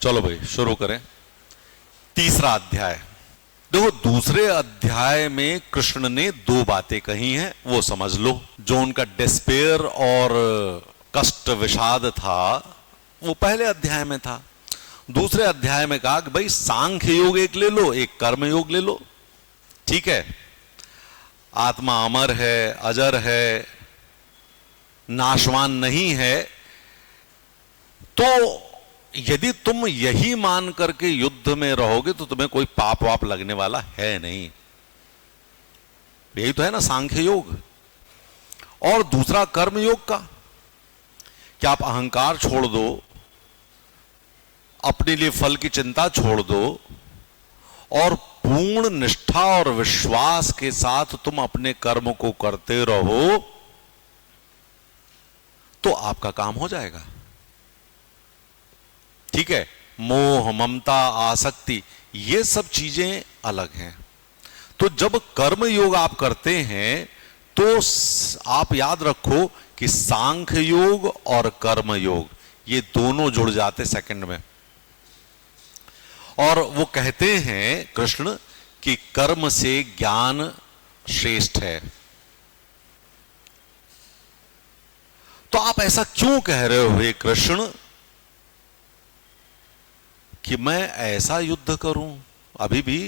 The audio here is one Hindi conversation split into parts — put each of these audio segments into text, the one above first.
चलो भाई शुरू करें। तीसरा अध्याय देखो, दूसरे अध्याय में कृष्ण ने दो बातें कही हैं, वो समझ लो। जो उनका डिस्पेयर और कष्ट विषाद था वो पहले अध्याय में था। दूसरे अध्याय में कहा कि भाई सांख्य योग एक ले लो, एक कर्म योग ले लो। ठीक है, आत्मा अमर है, अजर है, नाशवान नहीं है। तो यदि तुम यही मान करके युद्ध में रहोगे तो तुम्हें कोई पाप वाप लगने वाला है नहीं। यही तो है ना सांख्य योग। और दूसरा कर्म योग का कि आप अहंकार छोड़ दो, अपने लिए फल की चिंता छोड़ दो और पूर्ण निष्ठा और विश्वास के साथ तुम अपने कर्म को करते रहो तो आपका काम हो जाएगा। ठीक है, मोह ममता आसक्ति ये सब चीजें अलग हैं। तो जब कर्म योग आप करते हैं तो आप याद रखो कि सांख्य योग और कर्म योग ये दोनों जुड़ जाते सेकंड में। और वो कहते हैं कृष्ण कि कर्म से ज्ञान श्रेष्ठ है। तो आप ऐसा क्यों कह रहे हो हे कृष्ण कि मैं ऐसा युद्ध करूं? अभी भी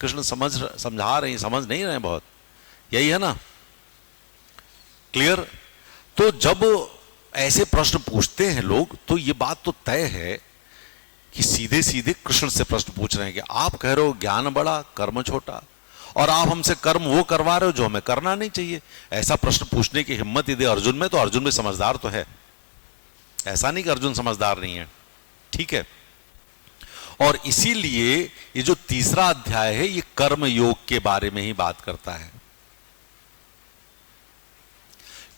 कृष्ण समझा रहे हैं, समझ नहीं रहे बहुत। यही है ना, क्लियर? तो जब ऐसे प्रश्न पूछते हैं लोग तो ये बात तो तय है कि सीधे सीधे कृष्ण से प्रश्न पूछ रहे हैं कि आप कह रहे हो ज्ञान बड़ा कर्म छोटा, और आप हमसे कर्म वो करवा रहे हो जो हमें करना नहीं चाहिए। ऐसा प्रश्न पूछने की हिम्मत यदि अर्जुन में, तो अर्जुन में समझदार तो है। ऐसा नहीं कि अर्जुन समझदार नहीं है। ठीक है, और इसीलिए ये जो तीसरा अध्याय है ये कर्म योग के बारे में ही बात करता है।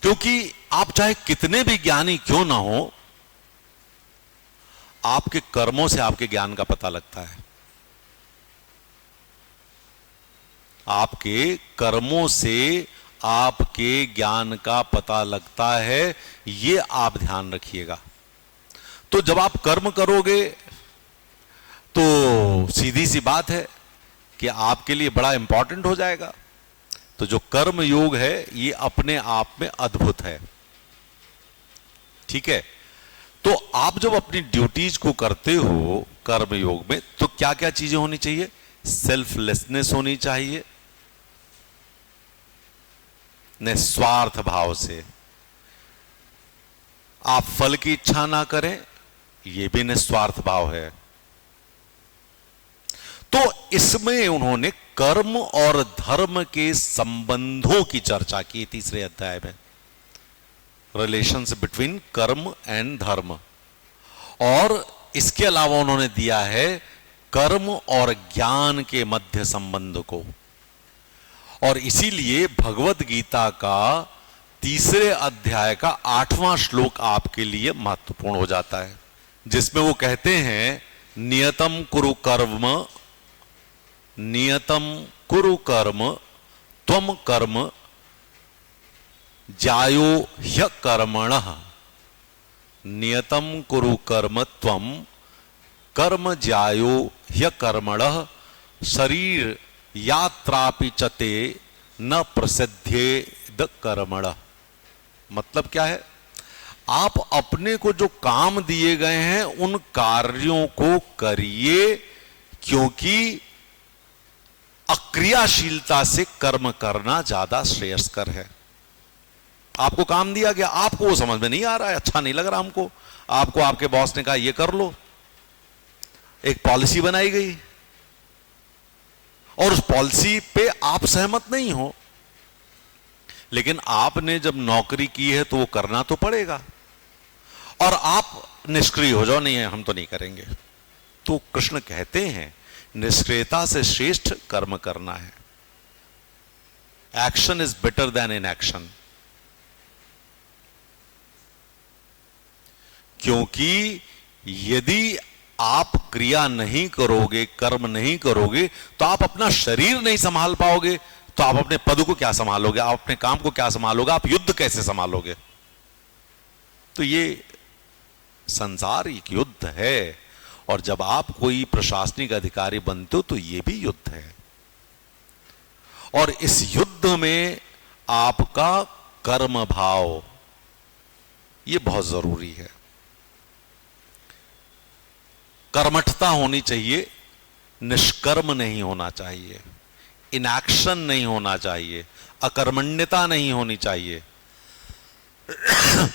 क्योंकि आप चाहे कितने भी ज्ञानी क्यों ना हो, आपके कर्मों से आपके ज्ञान का पता लगता है। आपके कर्मों से आपके ज्ञान का पता लगता है, ये आप ध्यान रखिएगा। तो जब आप कर्म करोगे तो सीधी सी बात है कि आपके लिए बड़ा इंपॉर्टेंट हो जाएगा। तो जो कर्म योग है ये अपने आप में अद्भुत है। ठीक है, तो आप जब अपनी ड्यूटीज को करते हो कर्म योग में तो क्या क्या चीजें होनी चाहिए? सेल्फलेसनेस होनी चाहिए, निस्वार्थ भाव से। आप फल की इच्छा ना करें, यह भी निस्वार्थ भाव है। तो इसमें उन्होंने कर्म और धर्म के संबंधों की चर्चा की तीसरे अध्याय में, रिलेशंस बिटवीन कर्म एंड धर्म। और इसके अलावा उन्होंने दिया है कर्म और ज्ञान के मध्य संबंध को। और इसीलिए भगवत गीता का तीसरे अध्याय का 8वां श्लोक आपके लिए महत्वपूर्ण हो जाता है, जिसमें वो कहते हैं नियतम कुरु कर्म, नियतम कुरु कर्म त्वम कर्म जायो ह्यकर्मणः। नियतम कुरु कर्म त्वम कर्म जायो ह्यकर्मणः शरीर यात्रापि चते न प्रसिद्धेद कर्मणः। मतलब क्या है? आप अपने को जो काम दिए गए हैं उन कार्यों को करिए, क्योंकि अक्रियाशीलता से कर्म करना ज्यादा श्रेयस्कर है। आपको काम दिया गया, आपको वो समझ में नहीं आ रहा है, अच्छा नहीं लग रहा हमको, आपको आपके बॉस ने कहा ये कर लो, एक पॉलिसी बनाई गई और उस पॉलिसी पे आप सहमत नहीं हो, लेकिन आपने जब नौकरी की है तो वो करना तो पड़ेगा, और आप निष्क्रिय हो जाओ, नहीं है हम तो नहीं करेंगे। तो कृष्ण कहते हैं निष्क्रियता से श्रेष्ठ कर्म करना है। Action is better than inaction. क्योंकि यदि आप क्रिया नहीं करोगे, कर्म नहीं करोगे, तो आप अपना शरीर नहीं संभाल पाओगे, तो आप अपने पद को क्या संभालोगे, आप अपने काम को क्या संभालोगे, आप युद्ध कैसे संभालोगे? तो ये संसार एक युद्ध है और जब आप कोई प्रशासनिक अधिकारी बनते हो तो यह भी युद्ध है, और इस युद्ध में आपका कर्म भाव यह बहुत जरूरी है। कर्मठता होनी चाहिए, निष्कर्म नहीं होना चाहिए, इनएक्शन नहीं होना चाहिए, अकर्मण्यता नहीं होनी चाहिए।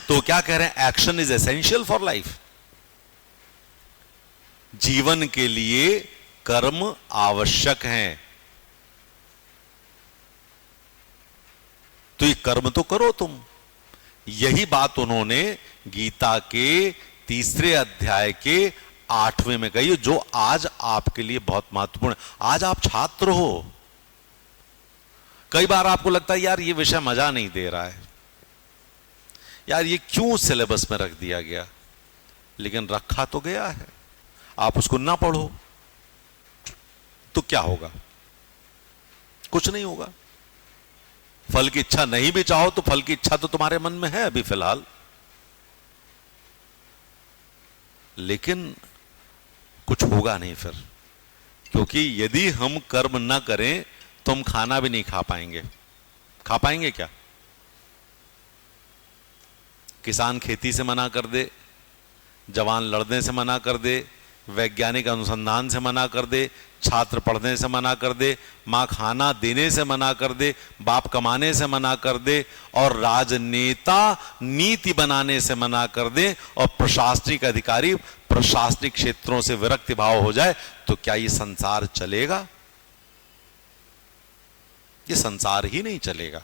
तो क्या कह रहे हैं, action is essential for life. जीवन के लिए कर्म आवश्यक हैं, तो ये कर्म तो करो तुम। यही बात उन्होंने गीता के 3 अध्याय के 8वें में कही, जो आज आपके लिए बहुत महत्वपूर्ण है। आज आप छात्र हो, कई बार आपको लगता है यार ये विषय मजा नहीं दे रहा है, यार ये क्यों सिलेबस में रख दिया गया, लेकिन रखा तो गया है। आप उसको ना पढ़ो तो क्या होगा, कुछ नहीं होगा। फल की इच्छा नहीं भी चाहो तो फल की इच्छा तो तुम्हारे मन में है अभी फिलहाल, लेकिन कुछ होगा नहीं फिर, क्योंकि यदि हम कर्म ना करें तो हम खाना भी नहीं खा पाएंगे। खा पाएंगे क्या? किसान खेती से मना कर दे, जवान लड़ने से मना कर दे, वैज्ञानिक अनुसंधान से मना कर दे, छात्र पढ़ने से मना कर दे, मां खाना देने से मना कर दे, बाप कमाने से मना कर दे, और राजनेता नीति बनाने से मना कर दे, और प्रशासनिक अधिकारी प्रशासनिक क्षेत्रों से विरक्ति भाव हो जाए, तो क्या ये संसार चलेगा? ये संसार ही नहीं चलेगा।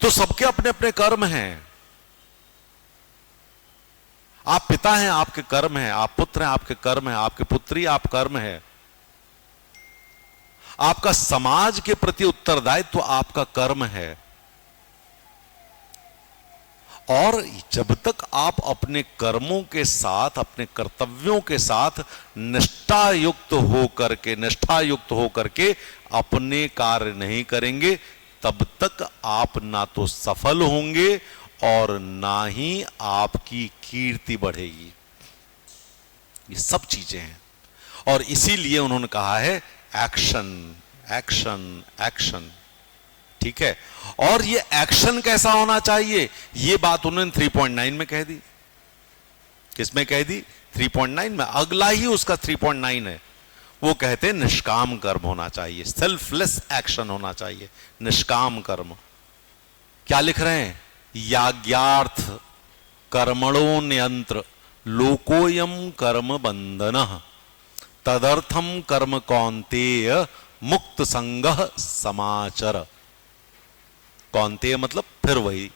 तो सबके अपने अपने कर्म हैं। आप पिता हैं, आपके कर्म हैं, आप पुत्र हैं, आपके कर्म हैं, आपके पुत्री आप कर्म है, आपका समाज के प्रति उत्तरदायित्व तो आपका कर्म है। और जब तक आप अपने कर्मों के साथ, अपने कर्तव्यों के साथ निष्ठा युक्त होकर के अपने कार्य नहीं करेंगे, तब तक आप ना तो सफल होंगे और ना ही आपकी कीर्ति बढ़ेगी। ये सब चीजें हैं, और इसीलिए उन्होंने कहा है एक्शन एक्शन एक्शन। ठीक है, और ये एक्शन कैसा होना चाहिए, ये बात उन्होंने 3.9 में कह दी। किसमें कह दी? 3.9 में। अगला ही उसका 3.9 है। वो कहते हैं निष्काम कर्म होना चाहिए, सेल्फलेस एक्शन होना चाहिए, निष्काम कर्म। क्या लिख रहे हैं? याज्ञार्थ कर्मणो नियंत्र लोकोयम कर्म बंधनः तदर्थम कर्म कौन्तेय मुक्त संगः समाचर। कौन्तेय मतलब फिर वही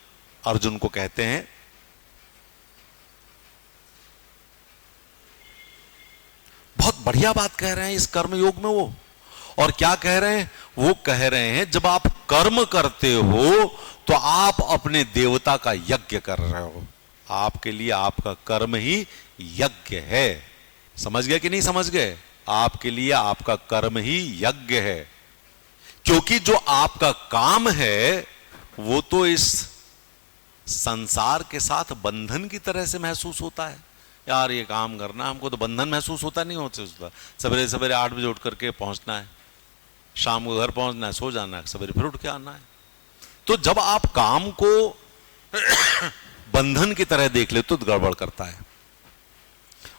अर्जुन को कहते हैं। बहुत बढ़िया बात कह रहे हैं इस कर्म योग में वो। और क्या कह रहे हैं? वो कह रहे हैं जब आप कर्म करते हो तो आप अपने देवता का यज्ञ कर रहे हो। आपके लिए आपका कर्म ही यज्ञ है। समझ गए कि नहीं समझ गए? आपके लिए आपका कर्म ही यज्ञ है, क्योंकि जो आपका काम है वो तो इस संसार के साथ बंधन की तरह से महसूस होता है। यार ये काम करना, हमको तो बंधन महसूस होता नहीं होता। सवेरे सवेरे 8 बजे उठ करके पहुंचना है, शाम को घर पहुंचना है, सो जाना है, सवेरे फिर उठ के आना है। तो जब आप काम को बंधन की तरह देख ले तो गड़बड़ करता है।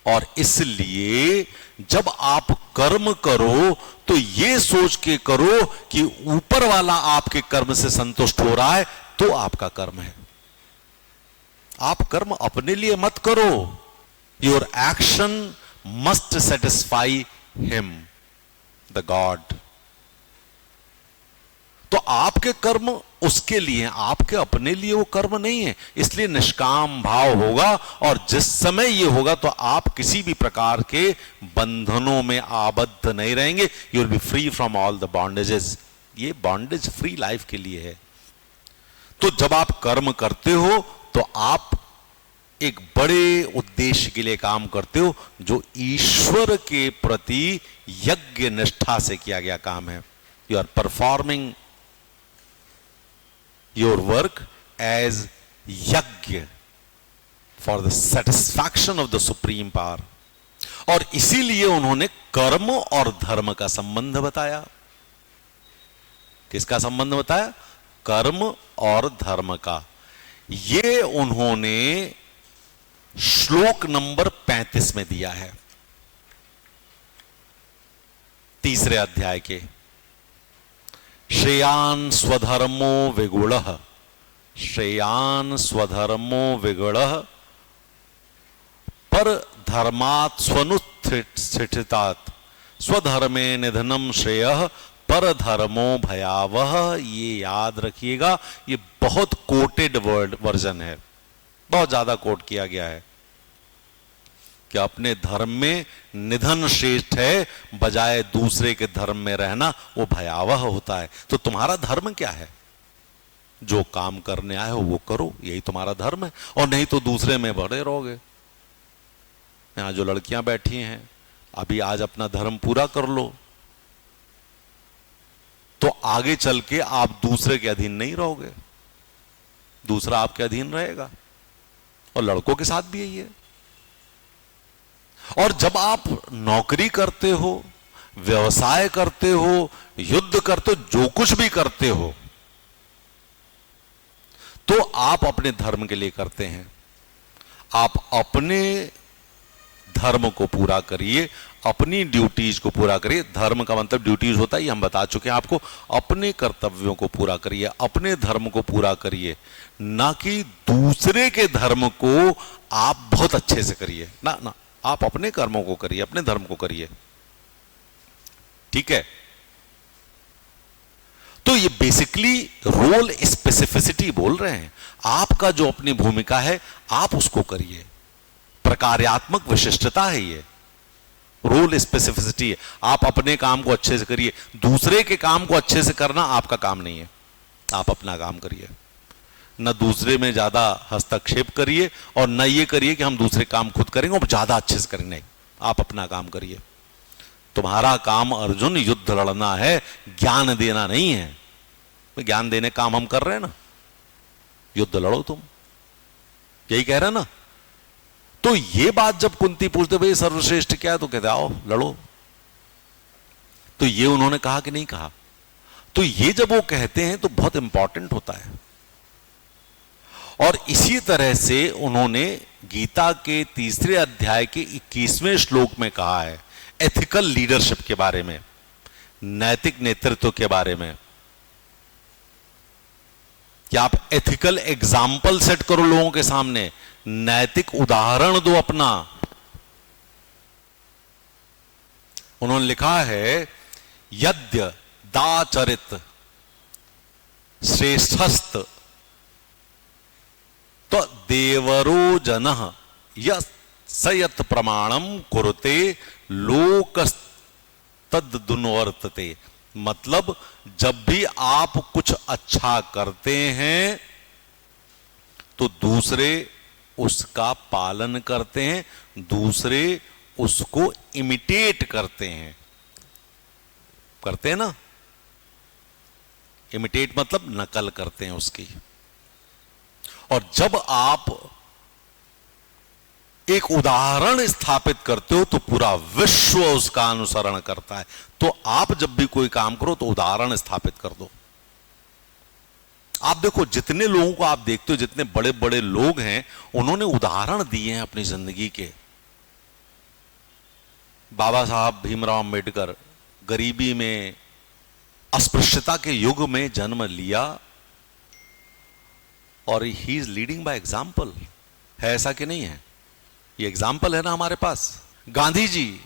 और इसलिए जब आप कर्म करो तो ये सोच के करो कि ऊपर वाला आपके कर्म से संतुष्ट हो रहा है तो आपका कर्म है। आप कर्म अपने लिए मत करो। Your action must satisfy him, the God. तो आपके कर्म उसके लिए, आपके अपने लिए वो कर्म नहीं है। इसलिए निष्काम भाव होगा, और जिस समय ये होगा तो आप किसी भी प्रकार के बंधनों में आबद्ध नहीं रहेंगे। You will be free from all the bondages. ये बॉन्डेज फ्री लाइफ के लिए है। तो जब आप कर्म करते हो तो आप एक बड़े उद्देश्य के लिए काम करते हो, जो ईश्वर के प्रति यज्ञ निष्ठा से किया गया काम है। You are performing your work as yajna for the satisfaction of the supreme power. और इसीलिए उन्होंने कर्म और धर्म का संबंध बताया। किसका संबंध बताया? कर्म और धर्म का। ये उन्होंने श्लोक नंबर 35 में दिया है, तीसरे अध्याय के। श्रेयान स्वधर्मो विगुणः, श्रेयान स्वधर्मो विगुणः पर धर्मात् स्वनुत्थितात् स्वधर्मे निधनम श्रेयः पर धर्मो भयावह। ये याद रखिएगा, ये बहुत कोटेड वर्जन है, बहुत ज्यादा कोट किया गया है कि अपने धर्म में निधन श्रेष्ठ है, बजाय दूसरे के धर्म में रहना वो भयावह होता है। तो तुम्हारा धर्म क्या है? जो काम करने आए हो वो करो, यही तुम्हारा धर्म है, और नहीं तो दूसरे में बढ़े रहोगे। यहां जो लड़कियां बैठी हैं, अभी आज अपना धर्म पूरा कर लो, तो आगे चल के आप दूसरे के अधीन नहीं रहोगे, दूसरा आपके अधीन रहेगा। और लड़कों के साथ भी यही है। और जब आप नौकरी करते हो, व्यवसाय करते हो, युद्ध करते हो, जो कुछ भी करते हो, तो आप अपने धर्म के लिए करते हैं। आप अपने धर्म को पूरा करिए, अपनी ड्यूटीज को पूरा करिए। धर्म का मतलब ड्यूटीज होता है, ये हम बता चुके हैं आपको। अपने कर्तव्यों को पूरा करिए, अपने धर्म को पूरा करिए, ना कि दूसरे के धर्म को आप बहुत अच्छे से करिए। ना ना, आप अपने कर्मों को करिए, अपने धर्म को करिए, ठीक है। तो ये बेसिकली रोल स्पेसिफिसिटी बोल रहे हैं। आपका जो अपनी भूमिका है आप उसको करिए, प्रकार्यात्मक विशिष्टता है ये, रोल स्पेसिफिसिटी है। आप अपने काम को अच्छे से करिए, दूसरे के काम को अच्छे से करना आपका काम नहीं है। आप अपना काम करिए, न दूसरे में ज्यादा हस्तक्षेप करिए और न ये करिए कि हम दूसरे काम खुद करेंगे और ज्यादा अच्छे से करेंगे। नहीं, आप अपना काम करिए। तुम्हारा काम अर्जुन युद्ध लड़ना है, ज्ञान देना नहीं है। ज्ञान देने काम हम कर रहे हैं ना, युद्ध लड़ो तुम, यही कह रहे हैं ना। तो ये बात जब कुंती पूछते भाई सर्वश्रेष्ठ क्या है, तो कहते आओ लड़ो। तो ये उन्होंने कहा कि नहीं कहा? तो ये जब वो कहते हैं तो बहुत इंपॉर्टेंट होता है। और इसी तरह से उन्होंने गीता के तीसरे अध्याय के 21वें श्लोक में कहा है एथिकल लीडरशिप के बारे में, नैतिक नेतृत्व के बारे में, कि आप एथिकल एग्जाम्पल सेट करो लोगों के सामने, नैतिक उदाहरण दो अपना। उन्होंने लिखा है यद्य दाचरित श्रेष्ठस्त तो देवरो जनः सयत प्रमाणम कुरुते लोकस्तद्दुन्वर्तते। मतलब जब भी आप कुछ अच्छा करते हैं तो दूसरे उसका पालन करते हैं, दूसरे उसको इमिटेट करते हैं। करते हैं ना, इमिटेट मतलब नकल करते हैं उसकी। और जब आप एक उदाहरण स्थापित करते हो तो पूरा विश्व उसका अनुसरण करता है। तो आप जब भी कोई काम करो तो उदाहरण स्थापित कर दो। आप देखो जितने लोगों को आप देखते हो, जितने बड़े बड़े लोग हैं, उन्होंने उदाहरण दिए हैं अपनी जिंदगी के। बाबा साहब भीमराव अंबेडकर गरीबी में, अस्पृश्यता के युग में जन्म लिया और he is leading by example. है ऐसा कि नहीं है? ये एग्जाम्पल है ना हमारे पास। गांधी जी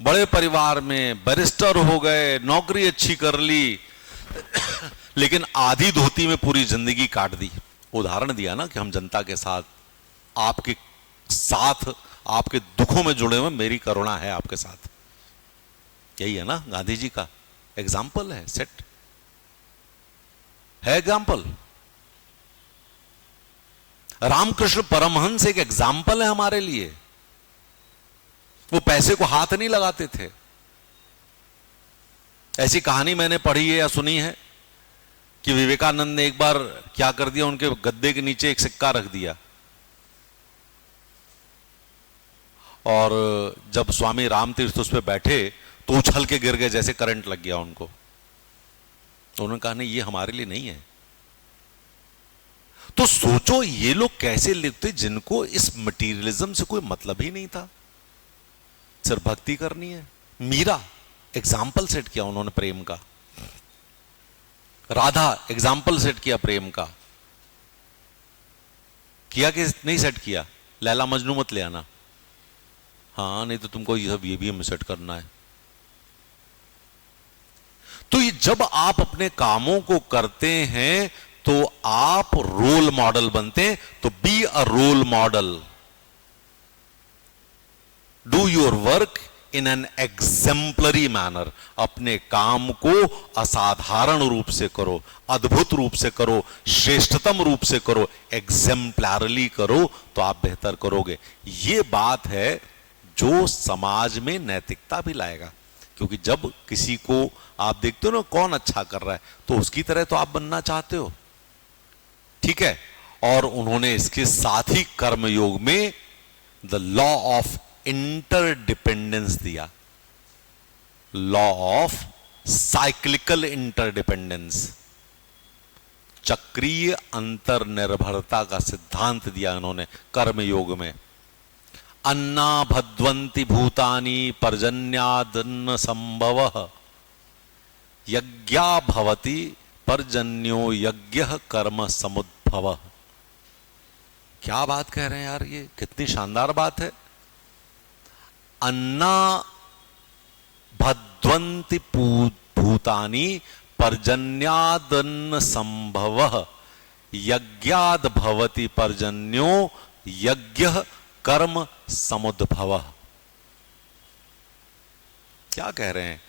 बड़े परिवार में बैरिस्टर हो गए, नौकरी अच्छी कर ली, लेकिन आधी धोती में पूरी जिंदगी काट दी। उदाहरण दिया ना कि हम जनता के साथ, आपके साथ, आपके दुखों में जुड़े हुए, मेरी करुणा है आपके साथ। यही है ना गांधी जी का एग्जाम्पल है, सेट है एग्जाम्पल। रामकृष्ण परमहंस एक एग्जाम्पल है हमारे लिए। वो पैसे को हाथ नहीं लगाते थे। ऐसी कहानी मैंने पढ़ी है या सुनी है कि विवेकानंद ने एक बार क्या कर दिया, उनके गद्दे के नीचे एक सिक्का रख दिया, और जब स्वामी रामतीर्थ उस पर बैठे तो उछल के गिर गए, जैसे करंट लग गया उनको। तो उन्होंने कहा नहीं, ये हमारे लिए नहीं है। तो सोचो ये लोग कैसे लिखते जिनको इस मटीरियलिज्म से कोई मतलब ही नहीं था, सिर्फ भक्ति करनी है। मीरा एग्जाम्पल सेट किया उन्होंने प्रेम का, राधा एग्जाम्पल सेट किया प्रेम का। किया कि नहीं सेट किया? लैला मजनू मत ले आना, हाँ नहीं तो तुमको ये सब ये भी हमें सेट करना है। तो ये जब आप अपने कामों को करते हैं तो आप रोल मॉडल बनते हैं। तो be a role model, do your work in an exemplary manner. अपने काम को असाधारण रूप से करो, अद्भुत रूप से करो, श्रेष्ठतम रूप से करो, एग्जेम्पलरली करो, तो आप बेहतर करोगे। ये बात है जो समाज में नैतिकता भी लाएगा। क्योंकि जब किसी को आप देखते हो ना कौन अच्छा कर रहा है, तो उसकी तरह तो आप बनना चाहते हो, ठीक है। और उन्होंने इसके साथ ही कर्मयोग में द लॉ ऑफ इंटरडिपेंडेंस दिया, लॉ ऑफ साइक्लिकल इंटरडिपेंडेंस, चक्रीय अंतरनिर्भरता का सिद्धांत दिया उन्होंने कर्मयोग में। अन्ना भद्वंति भूतानि पर्जन्यादन्न संभवः, यज्ञा भवति पर्जन्यो यज्ञः कर्म समुद्भवः। क्या बात कह रहे हैं यार, ये कितनी शानदार बात है। अन्ना भद्वंति भूतानि पर्जन्यादन्न संभवः, यज्ञाद भवति पर्जन्यो यज्ञः कर्म समुद्भवः। क्या कह रहे हैं?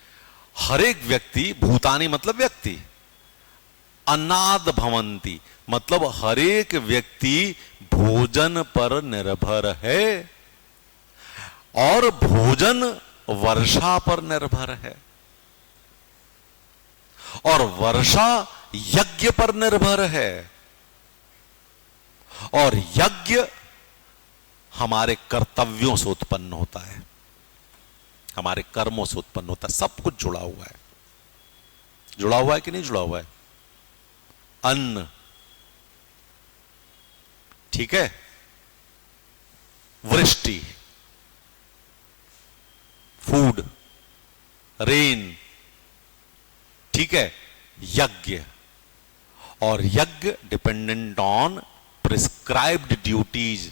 हर एक व्यक्ति, भूतानी मतलब व्यक्ति, अन्नाद भवंती मतलब हर एक व्यक्ति भोजन पर निर्भर है, और भोजन वर्षा पर निर्भर है, और वर्षा यज्ञ पर निर्भर है, और यज्ञ हमारे कर्तव्यों से उत्पन्न होता है, हमारे कर्मों से उत्पन्न होता है। सब कुछ जुड़ा हुआ है। जुड़ा हुआ है कि नहीं जुड़ा हुआ है? अन्न, ठीक है, वृष्टि, फूड, रेन, ठीक है, यज्ञ। और यज्ञ डिपेंडेंट ऑन प्रिस्क्राइब्ड ड्यूटीज,